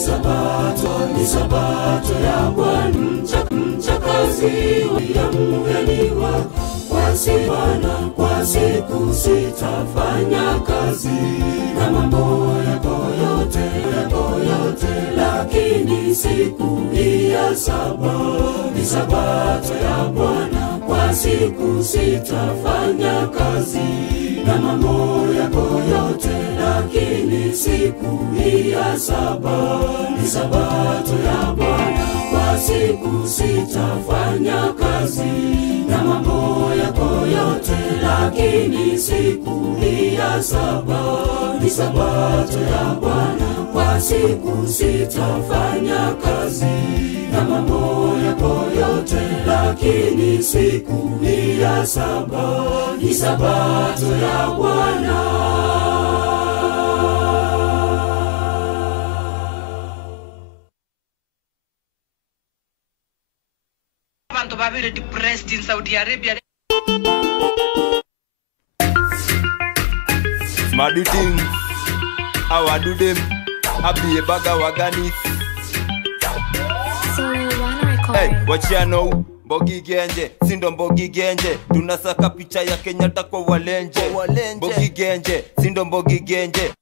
ni sabato ya Bwana. Mchakazi ya mgeni wako kwa siku sitafanya kazi na mambo yako yote, lakini siku ya saba ni sabato ya Bwana. Kwa siku sitafanya kazi na mambo yako yote, lakini siku ya saba ni sabato ya Bwana. Kwa siku sitafanya kazi na mambo yako yote, lakini siku ya saba ni sabato ya Bwana. Kwa siku sitafanya kazi na mambo yako yote, lakini siku ya saba ni sabato ya Bwana. Abantu babiri depressed in Saudi Arabia. Madu thing, how I do them? I be a bagger wagani. Hey, what you know? Bogi Genje, Sindo Bogi Genje. Tunasaka picha ya Kenyatta kwa walenje. Bogi Genje, Sindo Bogi Genje.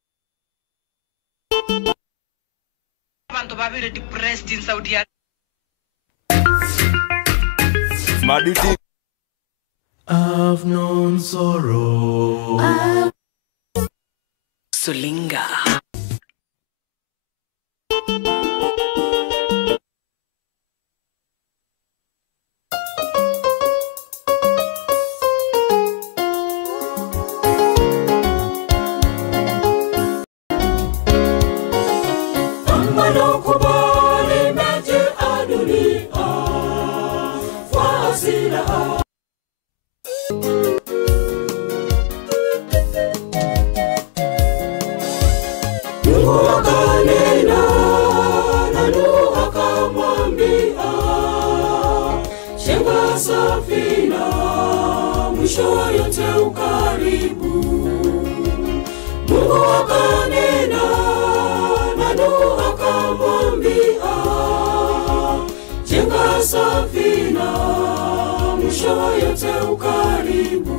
Abantu babiri depressed in Saudi Arabia. Madu thing. I've known sorrow. Sulinga. Kubali meje adunia fasila. Mungu akanena na Nuhu akamwambia, jenga safina, mwisho wa yote ukaribu. Mungu akanena na Nuhu akamwambia, jenga safina, mwisho wa yote ukaribu.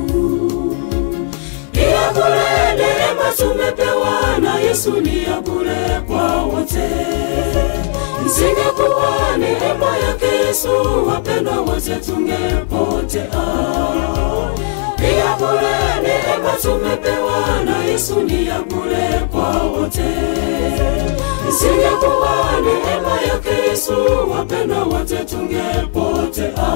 Ni bure neema tumepewa na Yesu, ni bure kwa wote. Isingekuwa neema yake Yesu, wapendwa wote tungepotea. Ni bure neema tumepewa na Yesu, ni bure kwa wote. Isingekuwa neema yake Yesu, wapendwa wote tungepotea.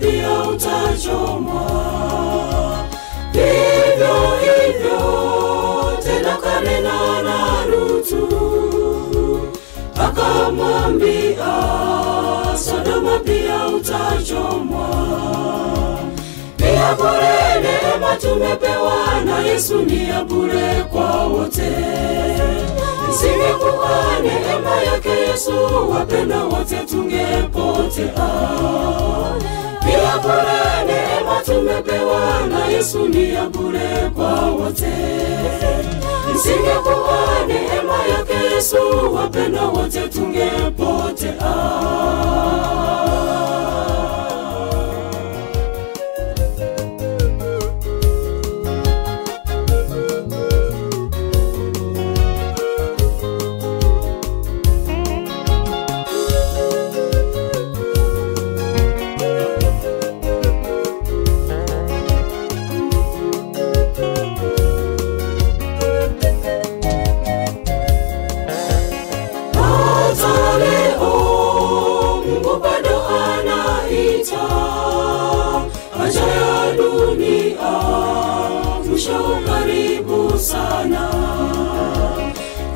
Pia utachomwa. Vivyo hivyo tena kanena na Lutu, akamwambia Sodoma pia utachomwa. Pia bure neema tumepewa na Yesu, ni bure kwa wote. Isingekuwa neema yake Yesu, wapendwa wote tungepotea. Pia bure neema tumepewa na Yesu, ni bure kwa wote. Isingekuwa neema yake Yesu, wapendwa wote tungepotea. Mungu bado mwisho karibu sana.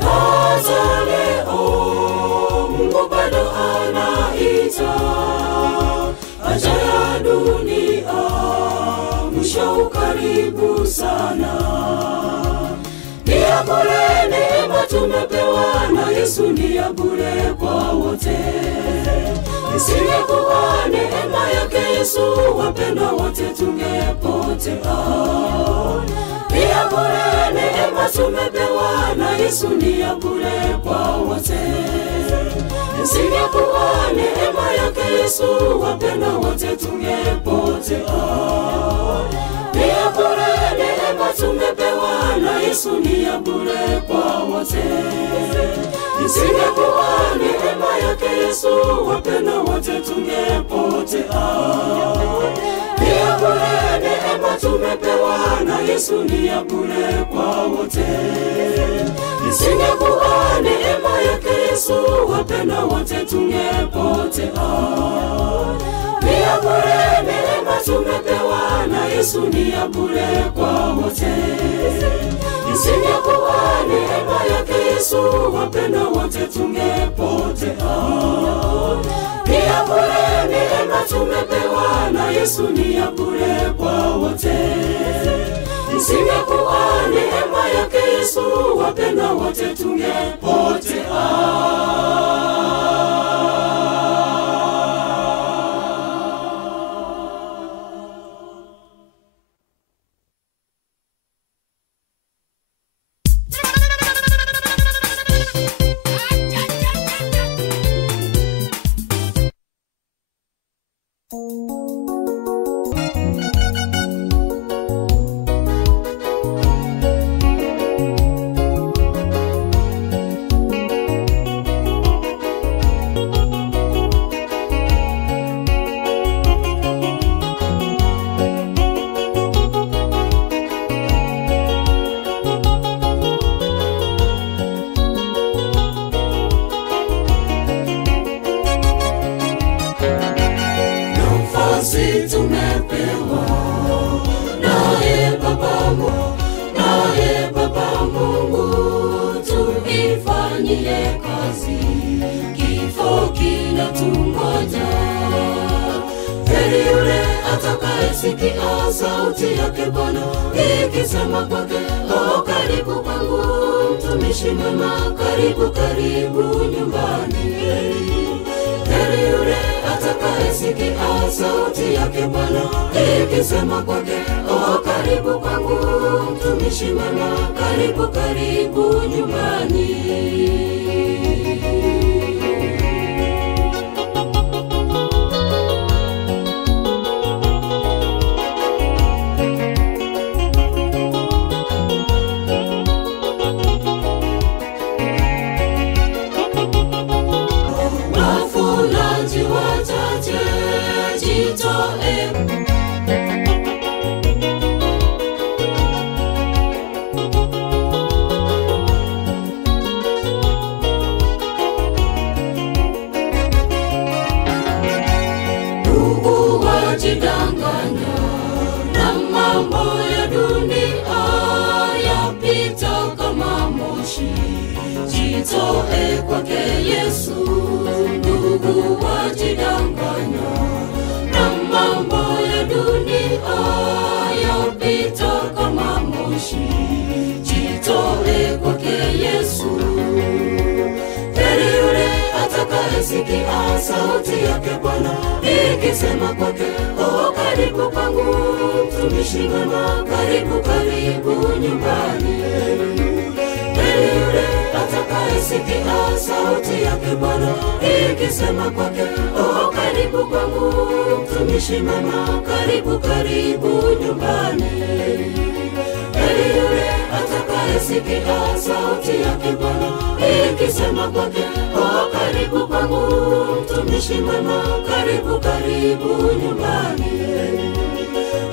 Kaza leo, Mungu bado anaita. Acha ya dunia, mwisho karibu sana. Ni ya bure neema tumepewa na Yesu, ni ya bure kwa wote. Isingekuwa neema yake Yesu, wapendwa wote tungepotea. Ni ya bure neema tumepewa na Yesu, ni ya bure kwa wote. Isingekuwa neema yake Yesu, wapendwa wote tungepotea. Ni ya bure neema tumepewa na Yesu, ni ya bure kwa wote. Isingekuwa neema yake Yesu, wapendwa wote tungepotea. Ni ya bure neema tumepewa na Yesu, ni ya bure kwa wote. Isingekuwa neema yake Yesu, wapendwa wote tungepotea. Ni ya bure neema tumepewa na Yesu, ni ya bure kwa wote. Isingekuwa neema yake Yesu, wapendwa wote tungepotea. Ni ya bure neema tumepewa na Yesu, ni ya bure kwa wote. Isingekuwa neema yake Yesu, wapendwa wote tungepotea. Sikia sauti yake Bwana ikisema kwake, o karibu kwangu mtumishi mwema, karibu karibu nyumbani. Heri yule atakayesikia sauti yake Bwana ikisema kwake, o karibu kwangu mtumishi mwema, karibu karibu nyumbani. Jitoe kwake Yesu, ndugu wajidanganya na mambo ya dunia yapita kama moshi. Jitoe kwake Yesu. Heri yule atakayesikia sauti yake Bwana ikisema kwake, o karibu kwangu mtumishi mwema, karibu karibu nyumbani. Heri yule atakayesikia sauti yake Bwana ikisema kwake, o karibu kwangu mtumishi mwema, karibu karibu nyumbani. Heri yule atakayesikia sauti yake Bwana ikisema kwake, o karibu kwangu mtumishi mwema, karibu karibu nyumbani.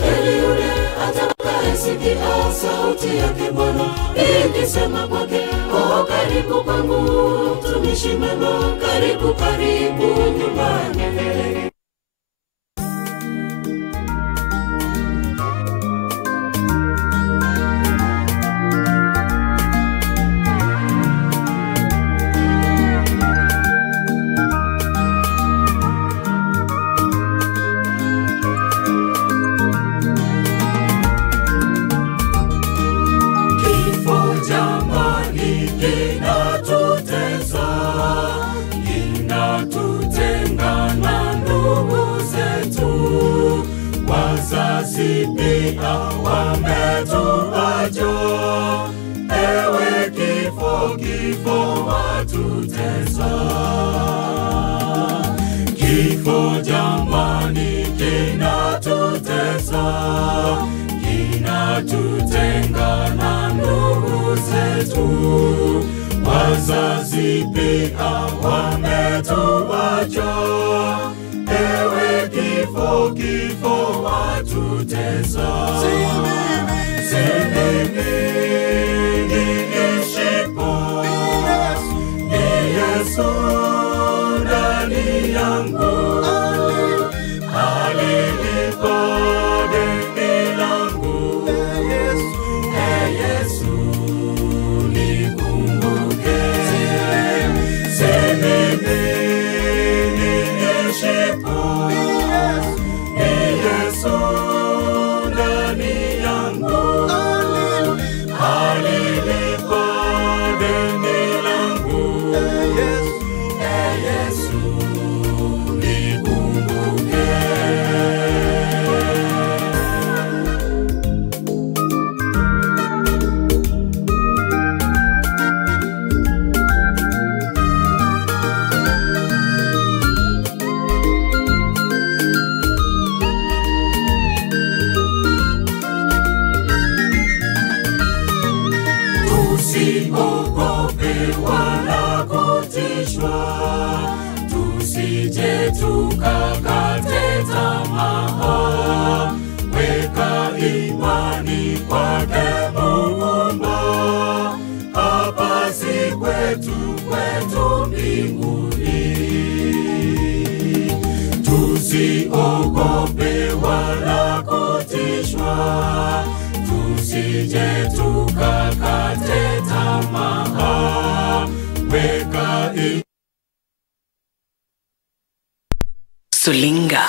Heri yule atakayesikia sauti yake Bwana ikisema kwake, o karibu kwangu mtumishi mwema, karibu karibu nyumbani. wazazi pia wametuacha. Ewe kifo, kifo watutesa. Kifo jamani kinatutesa, kinatutenga na ndugu zetu. Wazazi pia wametuacha. Ewe kifo, kifo watutesa. Si mimi niishipo, ni Yesu ndani yangu. Alilipa deni langu. Yesu nikumbuke. Si mimi niishipo, ni Yesu ndani yangu. Alilipa deni langu. Yesu nikumbuke. Tusiogope wala kutishwa, tusije tukakate tamaa. Weka imani kwake Muumba, hapa si kwetu, kwetu mbinguni. Tusiogope wala kutishwa, tusije tukakate tamaa. Weka Sulinga.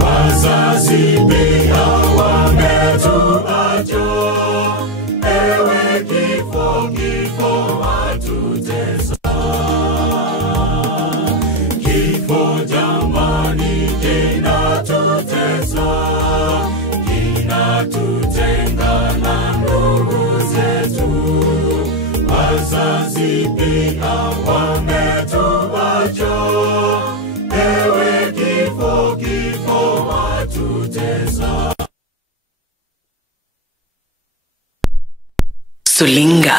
wazazi pia wametuacha. Ewe kifo, kifo watutesa. Kifo jamani kinatutesa, kinatutenga na ndugu zetu. Wazazi pia wametuacha. Ewe kifo, kifo watutesa. Sulinga.